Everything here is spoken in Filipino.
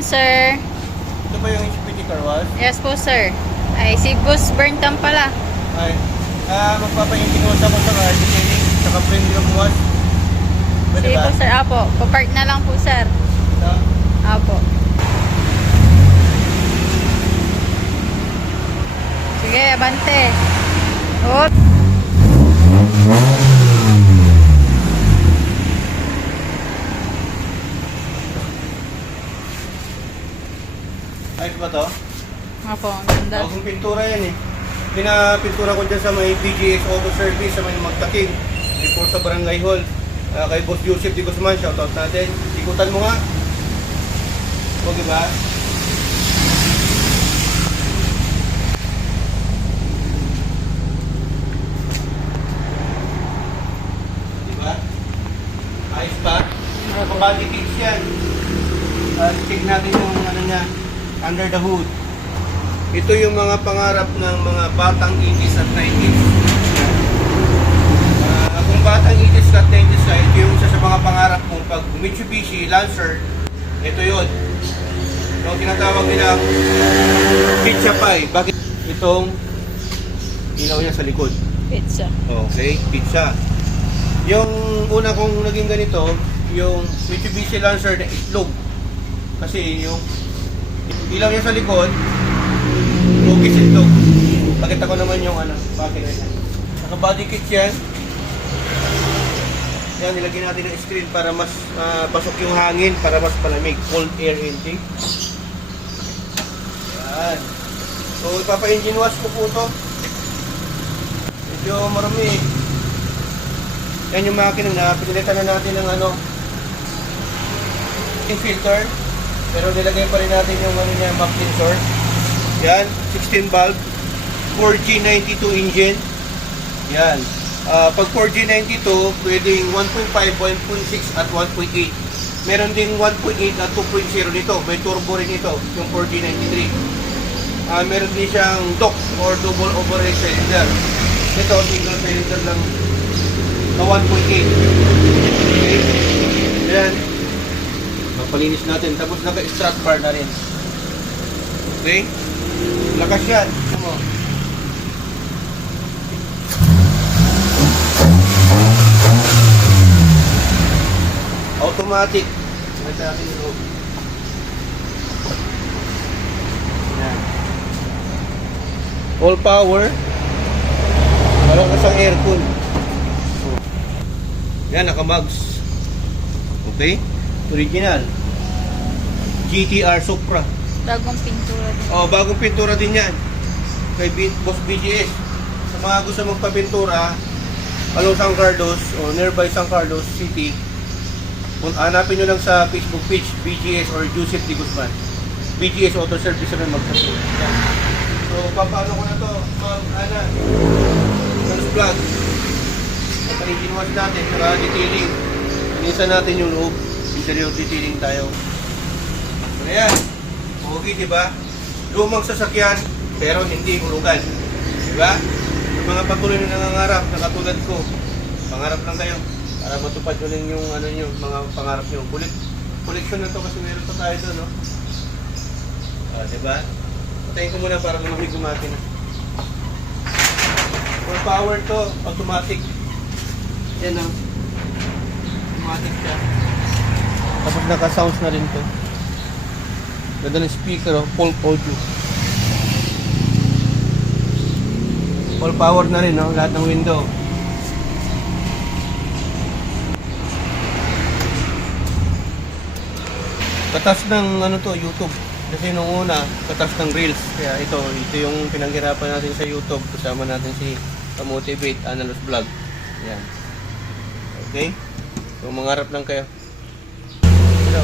afternoon, sir. Ito ba yung HPT car wash? Yes po, sir. Ay, si Boss Burntam pala. Ay, magpapahingi ko sa ako sa car detailing, saka premium wash. Pwede Sige ba? po, sir. Apo. Papark na lang po, sir. Ito? Apo. Sige, abante. Hop. Ayos ba to? Apo, ang ganda. Bagong pintura yan eh. Pinapintura ko dyan sa may BGS Auto Service sa may Magtaking. Before sa Barangay Hall. Kay Boss Joseph Di Guzman, shoutout natin. Ikutan mo nga. O diba? Diba? Ayos pa? Body kits yan. Check natin yung ano niya, under the hood. Ito yung mga pangarap ng mga batang 80s at 90s. Kung batang 80s at 90s ka, ito yung isa sa mga pangarap mo. Pag Mitsubishi Lancer, ito yun. Yung tinatawag nilang pizza pie. Bakit? Itong ilaw niya sa likod. Pizza. Okay, pizza. Yung una kong naging ganito, yung Mitsubishi Lancer na itlog. Kasi yung ilaw niya sa likod, lugis itlog. Pakita ko naman yung ano, bakit. Naka-body kit yan. Yan, nilagyan natin ng screen para mas pasok yung hangin, para mas palamig. Cold air intake. Yan. So, ipapa-engine wash ko po ito. Medyo marami. Yan yung makina na pinilitan na natin ng ano, yung filter. Pero nilagay pa rin natin yung ano niya, map sensor. Yan, 16 valve, 4G92 engine. Yan. Pag 4G92, pwedeng 1.5, 1.6 at 1.8. Meron ding 1.8 at 2.0 nito. May turbo rin ito, yung 4G93. Meron din siyang DOC or double overhead cylinder. Ito, single cylinder lang na 1.8. Okay. Yan. Palinis natin. Tapos naka-strut bar na rin. Okay? Lakas yan. Ano? Automatic. Ito natin yung loob. Yan. All power. Parang kasang aircon. Yan, naka-mugs. Okay? Original. GTR Supra. Bagong pintura din. Oh, bagong pintura din yan. Kay Boss BGS. Sa mga gusto magpapintura, along San Carlos o nearby San Carlos City, hanapin nyo lang sa Facebook page BGS or Joseph Di Guzman. BGS Auto Service na magsasabi. So, paano ko na to? Ma'am Ana, Carlos Vlog. Papaligin wash natin, saka detailing. Inisan natin yung loob. Interior detailing tayo. So, ayan. Okay, diba? Lumang sasakyan, pero hindi hulugan. Diba? Yung mga patuloy na nangangarap, na katulad ko, pangarap lang kayo para matupad nyo lang yung ano nyo, mga pangarap nyo. Collection na to kasi meron pa tayo doon, no? Diba? Patayin ko muna para lumamig gumati na. Full power to, automatic. Yan o. Automatic siya. Tapos naka-sounds na rin to. Ganda ng speaker, oh, full audio. Full power na rin, no? Lahat ng window. Katas ng ano to, YouTube. Kasi nung una, katas ng Reels. Kaya ito yung pinanghirapan natin sa YouTube. Kasama natin si Motivate Analos Vlog. Yan. Okay? So mangarap lang kayo. Hello.